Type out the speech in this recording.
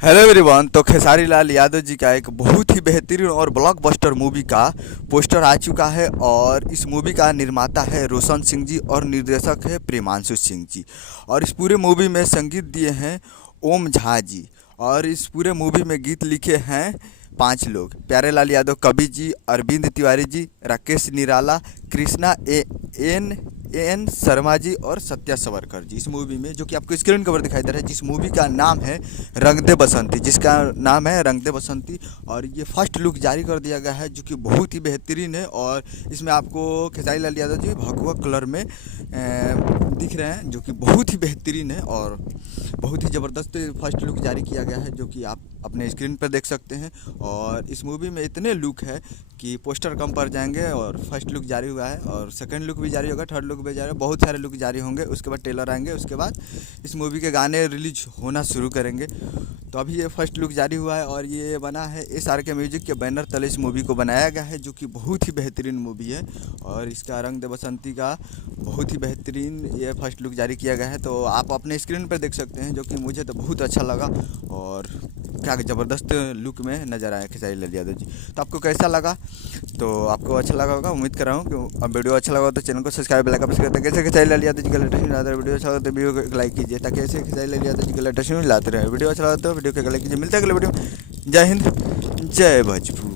Hello everyone. तो खेसारी लाल यादव जी का एक बहुत ही बेहतरीन और ब्लॉकबस्टर मूवी का पोस्टर आ चुका है और इस मूवी का निर्माता है रोशन सिंह जी और निर्देशक है प्रेमांशु सिंह जी। और इस पूरे मूवी में संगीत दिए हैं ओम झा जी। और इस पूरे मूवी में गीत लिखे हैं 5 लोग: प्यारेलाल यादव कवि जी, अरविंद तिवारी जी, राकेश निराला, कृष्णा एन एन शर्मा जी और सत्या सवरकर जी। इस मूवी में जो कि आपको स्क्रीन कवर दिखाई दे रहा है, जिस मूवी का नाम है रंग दे बसंती, जिसका नाम है रंग दे बसंती। और ये फर्स्ट लुक जारी कर दिया गया है जो कि बहुत ही बेहतरीन है। और इसमें आपको खेसारी लाल यादव जी भगवा कलर में दिख रहे हैं, जो कि बहुत ही बेहतरीन है और बहुत ही ज़बरदस्त फर्स्ट लुक जारी किया गया है, जो कि आप अपने स्क्रीन पर देख सकते हैं। और इस मूवी में इतने लुक है कि पोस्टर कम पड़ जाएंगे। और फर्स्ट लुक जारी हुआ है और सेकंड लुक भी जारी होगा, थर्ड लुक भी जारी, बहुत सारे लुक जारी होंगे। उसके बाद ट्रेलर आएंगे, उसके बाद इस मूवी के गाने रिलीज होना शुरू करेंगे। तो अभी ये फर्स्ट लुक जारी हुआ है और ये बना है SRK म्यूजिक के बैनर तले इस मूवी को बनाया गया है, जो कि बहुत ही बेहतरीन मूवी है। और इसका रंग दे बसंती का बहुत ही बेहतरीन ये फर्स्ट लुक जारी किया गया है, तो आप अपने स्क्रीन पर देख सकते हैं, जो कि मुझे तो बहुत अच्छा लगा। और क्या ज़बरदस्त लुक में नज़र आया खेसारी लाल यादव जी। तो आपको कैसा लगा? तो आपको अच्छा लगा होगा, उम्मीद कर रहा हूँ कि अब वीडियो अच्छा लगा तो चैनल को सब्सक्राइब बेल आइकन प्रेस करते कैसे खेसारी लाल यादव जी का लेटेस्ट न्यूज़ आता है। वीडियो अच्छा लगा तो वीडियो को लाइक कीजिए, ताकि ऐसे खेसारी लाल यादव जी का लेटेस्ट न्यूज़ लाते रहे। वीडियो अच्छा लगा तो वीडियो को लाइक कीजिए। मिलता है अगले वीडियो में। जय हिंद, जय भोजपुर।